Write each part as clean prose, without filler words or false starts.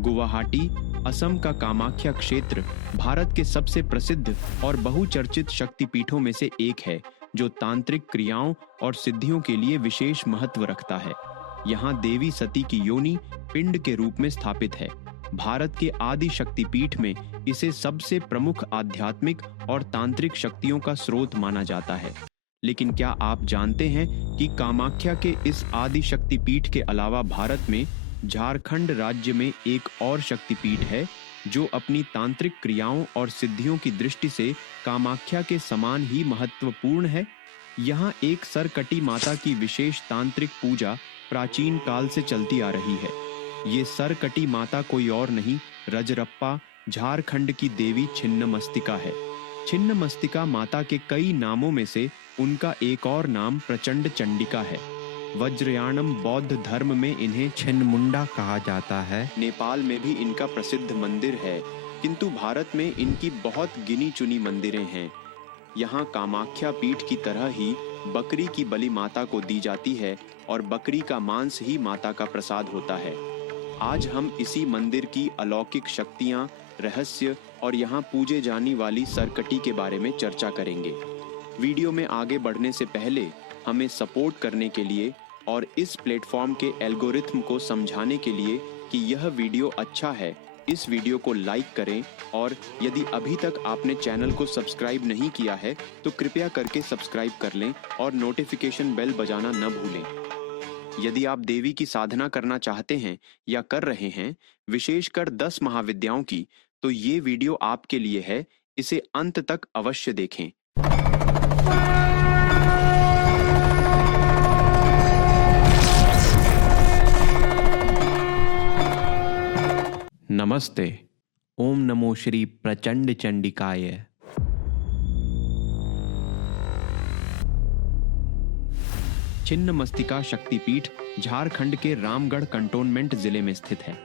गुवाहाटी, असम का कामाख्या क्षेत्र भारत के सबसे प्रसिद्ध और बहुचर्चित शक्तिपीठों में से एक है, जो तांत्रिक क्रियाओं और सिद्धियों के लिए विशेष महत्व रखता है। यहाँ देवी सती की योनि पिंड के रूप में स्थापित है। भारत के आदि शक्तिपीठ में इसे सबसे प्रमुख आध्यात्मिक और तांत्रिक शक्तियों का स्रोत माना जाता है। लेकिन क्या आप जानते हैं कि कामाख्या के इस आदि शक्तिपीठ के अलावा भारत में झारखंड राज्य में एक और शक्तिपीठ है, जो अपनी तांत्रिक क्रियाओं और सिद्धियों की दृष्टि से कामाख्या के समान ही महत्वपूर्ण है। यहाँ एक सरकटी माता की विशेष तांत्रिक पूजा प्राचीन काल से चलती आ रही है। ये सरकटी माता कोई और नहीं, रजरप्पा झारखंड की देवी छिन्नमस्तिका है। छिन्नमस्तिका माता के कई नामों में से उनका एक और नाम प्रचंड चंडिका है। वज्रयानम बौद्ध धर्म में इन्हें छिन्नमुंडा कहा जाता है। नेपाल में भी इनका प्रसिद्ध मंदिर है, किंतु भारत में इनकी बहुत गिनी चुनी मंदिरें हैं। यहाँ कामाख्या पीठ की तरह ही बकरी की बलि माता को दी जाती है और बकरी का मांस ही माता का प्रसाद होता है। आज हम इसी मंदिर की अलौकिक शक्तियाँ, रहस्य और यहाँ पूजे जाने वाली सरकटी के बारे में चर्चा करेंगे। वीडियो में आगे बढ़ने से पहले हमें सपोर्ट करने के लिए और इस प्लेटफॉर्म के एल्गोरिथम को समझाने के लिए कि यह वीडियो अच्छा है, इस वीडियो को लाइक करें और यदि अभी तक आपने चैनल को सब्सक्राइब नहीं किया है तो कृपया करके सब्सक्राइब कर लें और नोटिफिकेशन बेल बजाना न भूलें। यदि आप देवी की साधना करना चाहते हैं या कर रहे हैं, विशेषकर 10 महाविद्याओं की, तो ये वीडियो आपके लिए है। इसे अंत तक अवश्य देखें। नमस्ते। ओम नमो श्री प्रचंड चंडिकाय। छिन्नमस्तिका शक्तिपीठ झारखंड के रामगढ़ कंटोनमेंट जिले में स्थित है।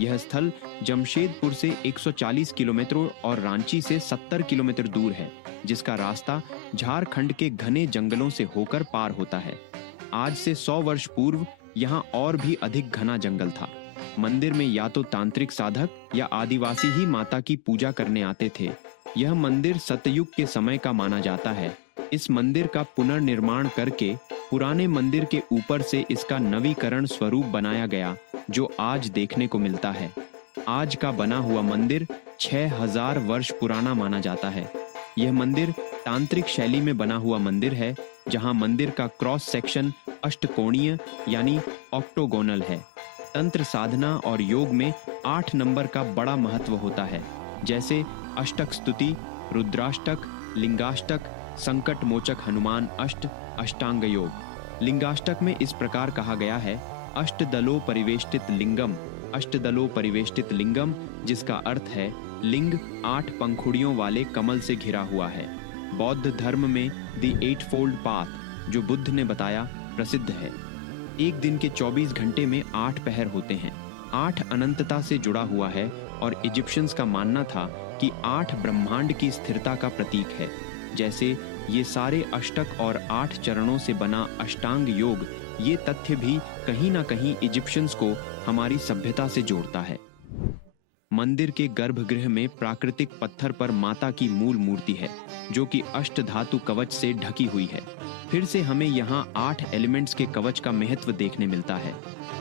यह स्थल जमशेदपुर से 140 किलोमीटर और रांची से 70 किलोमीटर दूर है, जिसका रास्ता झारखंड के घने जंगलों से होकर पार होता है। आज से 100 वर्ष पूर्व यहाँ और भी अधिक घना जंगल था। मंदिर में या तो तांत्रिक साधक या आदिवासी ही माता की पूजा करने आते थे। यह मंदिर सतयुग के समय का माना जाता है। इस मंदिर का पुनर्निर्माण करके पुराने मंदिर के ऊपर से इसका नवीकरण स्वरूप बनाया गया, जो आज देखने को मिलता है। आज का बना हुआ मंदिर 6000 वर्ष पुराना माना जाता है। यह मंदिर तांत्रिक शैली में बना हुआ मंदिर है, जहां मंदिर का क्रॉस सेक्शन अष्टकोणीय यानी ऑक्टोगोनल है। तंत्र साधना और योग में 8 नंबर का बड़ा महत्व होता है, जैसे अष्टक स्तुति, रुद्राष्टक, लिंगाष्टक, संकट मोचक हनुमान अष्ट, अष्टांग योग। लिंगाष्टक में इस प्रकार कहा गया है, अष्टदलो परिवेष्टित लिंगम, अष्टदलो परिवेष्टित लिंगम, जिसका अर्थ है लिंग 8 पंखुड़ियों वाले कमल से घिरा हुआ है। बौद्ध धर्म में द 8फोल्ड पाथ, जो बुद्ध ने बताया, प्रसिद्ध है। एक दिन के 24 घंटे में 8 पहर होते हैं। 8 अनंतता से जुड़ा हुआ है और इजिप्शियंस का मानना था कि 8 ब्रह्मांड की स्थिरता का प्रतीक है। जैसे ये सारे अष्टक और 8 चरणों से बना अष्टांग योग, ये तथ्य भी कहीं ना कहीं इजिप्शियंस को हमारी सभ्यता से जोड़ता है। मंदिर के गर्भगृह में प्राकृतिक पत्थर पर माता की मूल मूर्ति है, जो कि अष्ट धातु कवच से ढकी हुई है। फिर से हमें यहाँ 8 एलिमेंट्स के कवच का महत्व देखने मिलता है।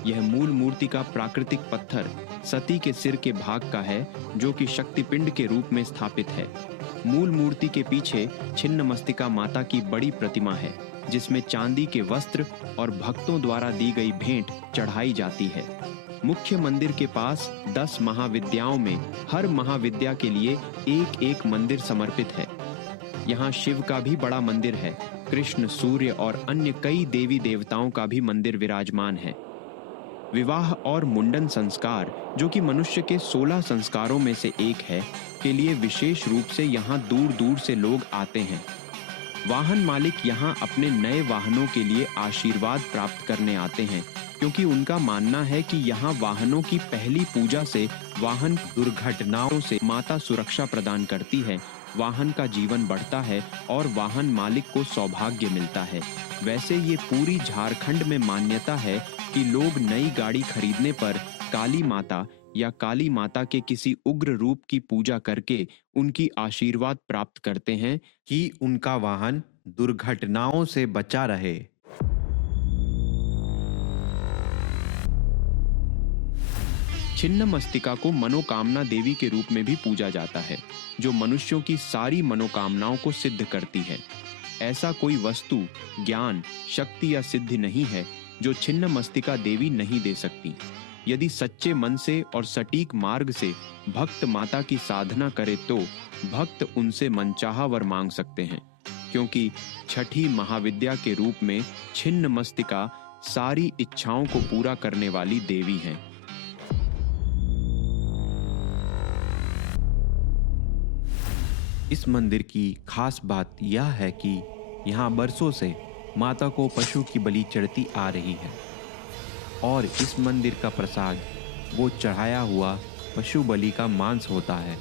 यह मूल मूर्ति का प्राकृतिक पत्थर सती के सिर के भाग का है, जो कि शक्तिपिंड के रूप में स्थापित है। मूल मूर्ति के पीछे छिन्नमस्तिका माता की बड़ी प्रतिमा है, जिसमें चांदी के वस्त्र और भक्तों द्वारा दी गई भेंट चढ़ाई जाती है। मुख्य मंदिर के पास 10 महाविद्याओं में हर महाविद्या के लिए एक एक मंदिर समर्पित है। यहाँ शिव का भी बड़ा मंदिर है। कृष्ण, सूर्य और अन्य कई देवी देवताओं का भी मंदिर विराजमान है। विवाह और मुंडन संस्कार, जो कि मनुष्य के 16 संस्कारों में से एक है, के लिए विशेष रूप से यहाँ दूर दूर से लोग आते हैं। वाहन मालिक यहाँ अपने नए वाहनों के लिए आशीर्वाद प्राप्त करने आते हैं, क्योंकि उनका मानना है कि यहाँ वाहनों की पहली पूजा से वाहन दुर्घटनाओं से माता सुरक्षा प्रदान करती है, वाहन का जीवन बढ़ता है और वाहन मालिक को सौभाग्य मिलता है। वैसे ये पूरी झारखंड में मान्यता है कि लोग नई गाड़ी खरीदने पर काली माता या काली माता के किसी उग्र रूप की पूजा करके उनकी आशीर्वाद प्राप्त करते हैं कि उनका वाहन दुर्घटनाओं से बचा रहे। छिन्नमस्तिका को मनोकामना देवी के रूप में भी पूजा जाता है, जो मनुष्यों की सारी मनोकामनाओं को सिद्ध करती है। ऐसा कोई वस्तु, ज्ञान, शक्ति या सिद्धि नहीं है जो छिन्नमस्तिका देवी नहीं दे सकती। यदि सच्चे मन से और सटीक मार्ग से भक्त माता की साधना करे तो भक्त उनसे मनचाहा वर मांग सकते हैं, क्योंकि छठी महाविद्या के रूप में छिन्नमस्तिका सारी इच्छाओं को पूरा करने वाली देवी हैं। इस मंदिर की खास बात यह है कि यहाँ बरसों से माता को पशु की बलि चढ़ती आ रही है और इस मंदिर का प्रसाद वो चढ़ाया हुआ पशु बलि का मांस होता है।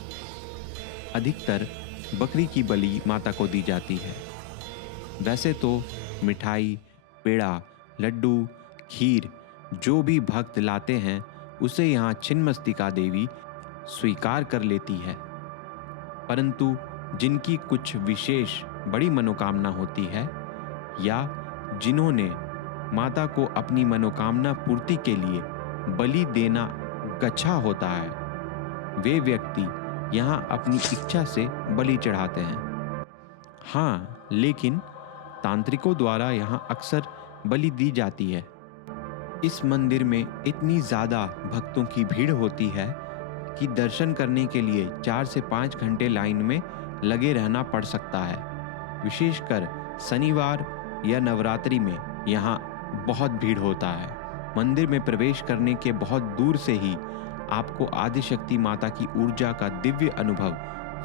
अधिकतर बकरी की बलि माता को दी जाती है। वैसे तो मिठाई, पेड़ा, लड्डू, खीर जो भी भक्त लाते हैं उसे यहाँ छिन्नमस्तिका देवी स्वीकार कर लेती है, परंतु जिनकी कुछ विशेष बड़ी मनोकामना होती है या जिन्होंने माता को अपनी मनोकामना पूर्ति के लिए बलि देना गच्छा होता है, वे व्यक्ति यहाँ अपनी इच्छा से बलि चढ़ाते हैं। हाँ, लेकिन तांत्रिकों द्वारा यहाँ अक्सर बलि दी जाती है। इस मंदिर में इतनी ज़्यादा भक्तों की भीड़ होती है कि दर्शन करने के लिए 4 से 5 घंटे लाइन में लगे रहना पड़ सकता है। विशेषकर शनिवार या नवरात्रि में यहाँ बहुत भीड़ होता है। मंदिर में प्रवेश करने के बहुत दूर से ही आपको आदिशक्ति माता की ऊर्जा का दिव्य अनुभव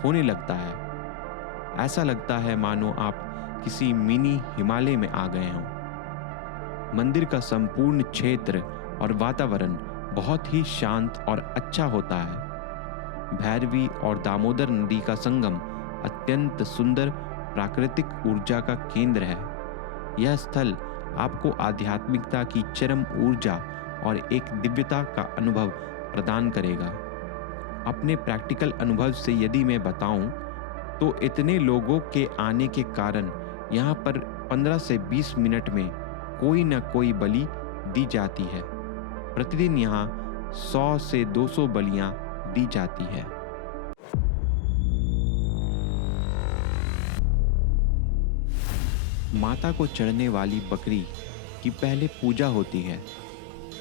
होने लगता है। ऐसा लगता है मानो आप किसी मिनी हिमालय में आ गए हों। मंदिर का संपूर्ण क्षेत्र और वातावरण बहुत ही शांत और अच्छा होता है। भैरवी और दामोदर नदी का संगम अत्यंत सुंदर प्राकृतिक ऊर्जा का केंद्र है। यह स्थल आपको आध्यात्मिकता की चरम ऊर्जा और एक दिव्यता का अनुभव प्रदान करेगा। अपने प्रैक्टिकल अनुभव से यदि मैं बताऊं तो इतने लोगों के आने के कारण यहाँ पर 15 से 20 मिनट में कोई न कोई बलि दी जाती है। प्रतिदिन यहाँ 100 से 200 बलियां दी जाती है। माता को चढ़ने वाली बकरी की पहले पूजा होती है,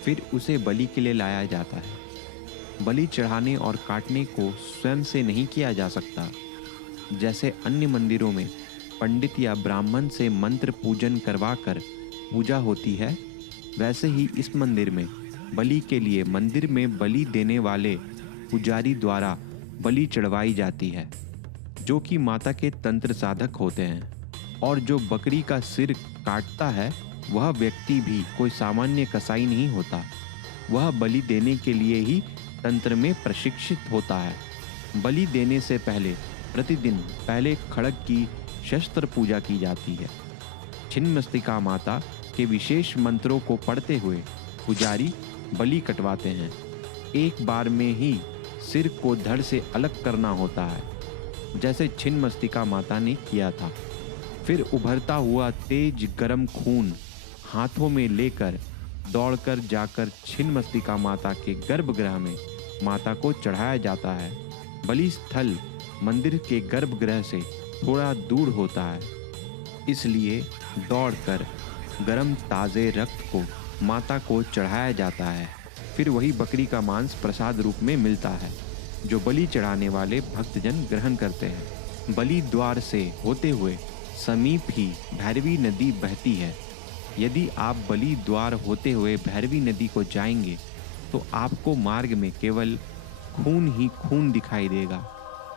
फिर उसे बलि के लिए लाया जाता है। बलि चढ़ाने और काटने को स्वयं से नहीं किया जा सकता। जैसे अन्य मंदिरों में पंडित या ब्राह्मण से मंत्र पूजन करवाकर पूजा होती है, वैसे ही इस मंदिर में बलि के लिए मंदिर में बलि देने वाले पुजारी द्वारा बलि चढ़वाई जाती है, जो कि माता के तंत्र साधक होते हैं। और जो बकरी का सिर काटता है वह व्यक्ति भी कोई सामान्य कसाई नहीं होता। वह बलि देने के लिए ही तंत्र में प्रशिक्षित होता है। बलि देने से पहले प्रतिदिन पहले खड़ग की शस्त्र पूजा की जाती है। छिन्नमस्तिका माता के विशेष मंत्रों को पढ़ते हुए पुजारी बलि कटवाते हैं। एक बार में ही सिर को धड़ से अलग करना होता है, जैसे छिन्नमस्तिका माता ने किया था। फिर उभरता हुआ तेज गर्म खून हाथों में लेकर दौड़कर जाकर छिन्नमस्तिका माता के गर्भगृह में माता को चढ़ाया जाता है। बलि स्थल मंदिर के गर्भगृह से थोड़ा दूर होता है, इसलिए दौड़कर गर्म ताज़े रक्त को माता को चढ़ाया जाता है। फिर वही बकरी का मांस प्रसाद रूप में मिलता है, जो बलि चढ़ाने वाले भक्तजन ग्रहण करते हैं। बलि द्वार से होते हुए समीप ही भैरवी नदी बहती है। यदि आप बलि द्वार होते हुए भैरवी नदी को जाएंगे तो आपको मार्ग में केवल खून ही खून दिखाई देगा,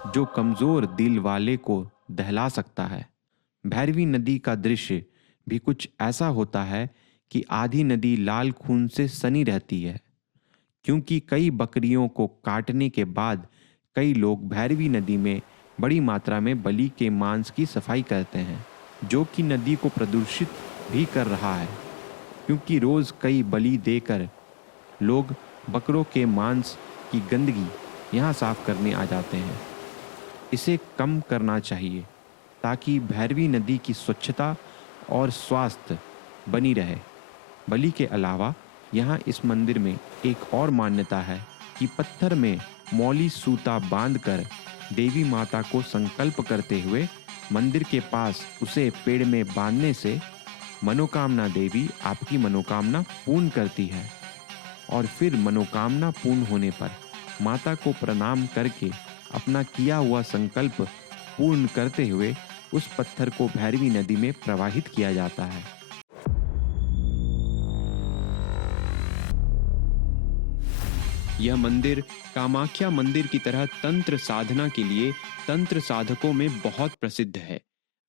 जो कमज़ोर दिल वाले को दहला सकता है। भैरवी नदी का दृश्य भी कुछ ऐसा होता है कि आधी नदी लाल खून से सनी रहती है, क्योंकि कई बकरियों को काटने के बाद कई लोग भैरवी नदी में बड़ी मात्रा में बलि के मांस की सफाई करते हैं, जो कि नदी को प्रदूषित भी कर रहा है, क्योंकि रोज़ कई बलि देकर लोग बकरों के मांस की गंदगी यहाँ साफ करने आ जाते हैं। इसे कम करना चाहिए ताकि भैरवी नदी की स्वच्छता और स्वास्थ्य बनी रहे। बलि के अलावा यहाँ इस मंदिर में एक और मान्यता है कि पत्थर में मौली सूता बांधकर देवी माता को संकल्प करते हुए मंदिर के पास उसे पेड़ में बांधने से मनोकामना देवी आपकी मनोकामना पूर्ण करती है और फिर मनोकामना पूर्ण होने पर माता को प्रणाम करके अपना किया हुआ संकल्प पूर्ण करते हुए उस पत्थर को भैरवी नदी में प्रवाहित किया जाता है। यह मंदिर कामाख्या मंदिर की तरह तंत्र साधना के लिए तंत्र साधकों में बहुत प्रसिद्ध है।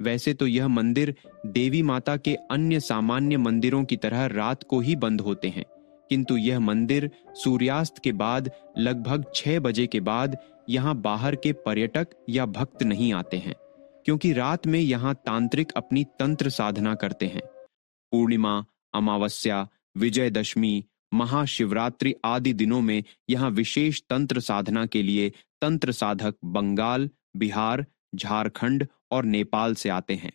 वैसे तो यह मंदिर देवी माता के अन्य सामान्य मंदिरों की तरह रात को ही बंद होते हैं, किंतु यह मंदिर सूर्यास्त के बाद लगभग 6 बजे के बाद यहाँ बाहर के पर्यटक या भक्त नहीं आते हैं, क्योंकि रात में यहाँ तांत्रिक अपनी तंत्र साधना करते हैं। पूर्णिमा, अमावस्या, विजयदशमी, महाशिवरात्रि आदि दिनों में यहाँ विशेष तंत्र साधना के लिए तंत्र साधक बंगाल, बिहार, झारखंड और नेपाल से आते हैं।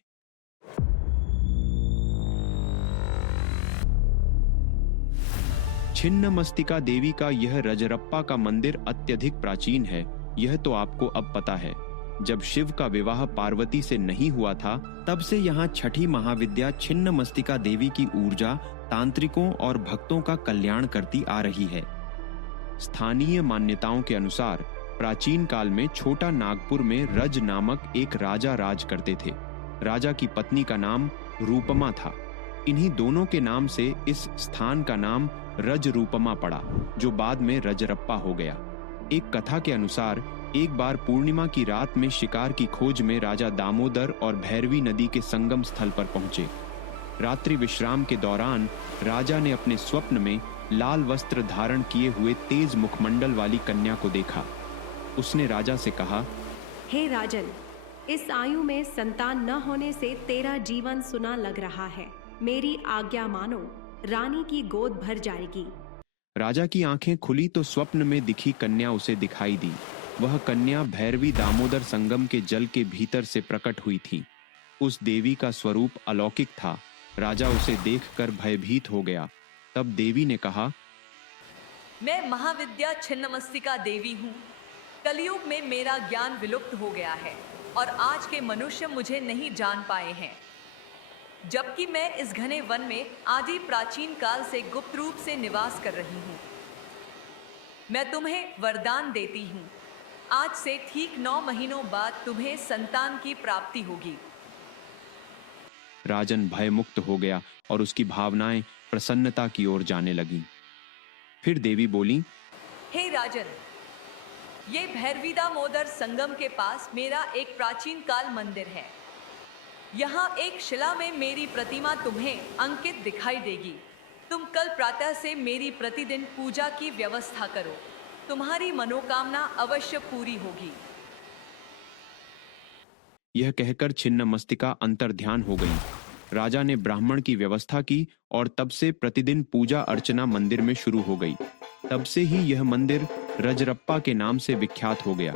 छिन्नमस्तिका देवी का यह रजरप्पा का मंदिर अत्यधिक प्राचीन है, यह तो आपको अब पता है। जब शिव का विवाह पार्वती से नहीं हुआ था, तब से यहाँ छठी महाविद्या छिन्नमस्तिका देवी की ऊर्जा तांत्रिकों और भक्तों का कल्याण करती आ रही है। स्थानीय मान्यताओं के अनुसार प्राचीन काल में छोटा नागपुर में रज नामक एक राजा राज करते थे। राजा की पत्नी का नाम रूपमा था। इन्हीं दोनों के नाम से इस स्थान का नाम रज रूपमा पड़ा, जो बाद में रजरप्पा हो गया। एक कथा के अनुसार एक बार पूर्णिमा की रात में शिकार की खोज में राजा दामोदर और भैरवी नदी के संगम स्थल पर पहुंचे। रात्रि विश्राम के दौरान राजा ने अपने स्वप्न में लाल वस्त्र धारण किए हुए तेज मुखमंडल वाली कन्या को देखा। उसने राजा से कहा, हे राजन, इस आयु में संतान न होने से तेरा जीवन सुना लग रहा है। मेरी आज्ञा मानो, रानी की गोद भर जाएगी। राजा की आंखें खुली तो स्वप्न में दिखी कन्या उसे दिखाई दी। वह कन्या भैरवी दामोदर संगम के जल के भीतर से प्रकट हुई थी। उस देवी का स्वरूप अलौकिक था। राजा उसे देखकर भयभीत हो गया। तब देवी ने कहा, मैं महाविद्या छिन्नमस्तिका देवी हूँ। कलयुग में मेरा ज्ञान विलुप्त हो गया है और आज के मनुष्य मुझे नहीं जान पाए हैं, जबकि मैं इस घने वन में आदि प्राचीन काल से गुप्त रूप से निवास कर रही हूँ। मैं तुम्हें वरदान देती हूँ, आज से ठीक 9 महीनों बाद तुम्हें संतान की प्राप्ति होगी। राजन भयमुक्त हो गया और उसकी भावनाएं प्रसन्नता की ओर जाने लगीं। फिर देवी बोली, हे राजन, ये भैरवी दामोदर संगम के पास मेरा एक प्राचीन काल मंदिर है। यहाँ एक शिला में मेरी प्रतिमा तुम्हें अंकित दिखाई देगी। तुम कल प्रातः से मेरी प्रतिदिन पूजा की व्यवस्था करो, तुम्हारी मनोकामना अवश्य पूरी होगी। यह कहकर छिन्नमस्तिका अंतर्ध्यान हो गई। राजा ने ब्राह्मण की व्यवस्था की और तब से प्रतिदिन पूजा अर्चना मंदिर में शुरू हो गई। तब से ही यह मंदिर रजरप्पा के नाम से विख्यात हो गया।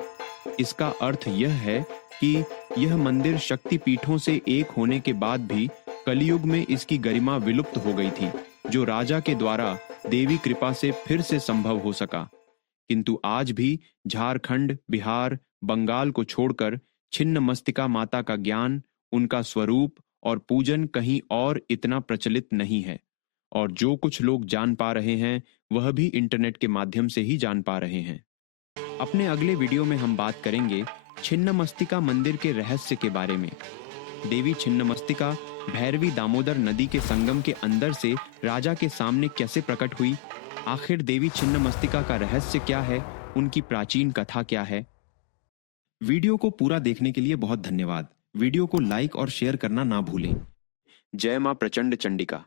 इसका अर्थ यह है कि यह मंदिर शक्ति पीठों से एक होने के बाद भी कलयुग में इसकी गरिमा विलुप्त हो गई थी, जो राजा के द्वारा देवी कृपा से फिर से संभव हो सका। किंतु आज भी झारखंड, बिहार, बंगाल को छोड़कर छिन्नमस्तिका माता का ज्ञान, उनका स्वरूप और पूजन कहीं और इतना प्रचलित नहीं है, और जो कुछ लोग जान पा रहे हैं वह भी इंटरनेट के माध्यम से ही जान पा रहे हैं। अपने अगले वीडियो में हम बात करेंगे छिन्नमस्तिका मंदिर के रहस्य के बारे में। देवी छिन्नमस्तिका भैरवी दामोदर नदी के संगम के अंदर से राजा के सामने कैसे प्रकट हुई, आखिर देवी छिन्नमस्तिका का रहस्य क्या है, उनकी प्राचीन कथा क्या है। वीडियो को पूरा देखने के लिए बहुत धन्यवाद। वीडियो को लाइक और शेयर करना ना भूलें। जय मां प्रचंड चंडिका।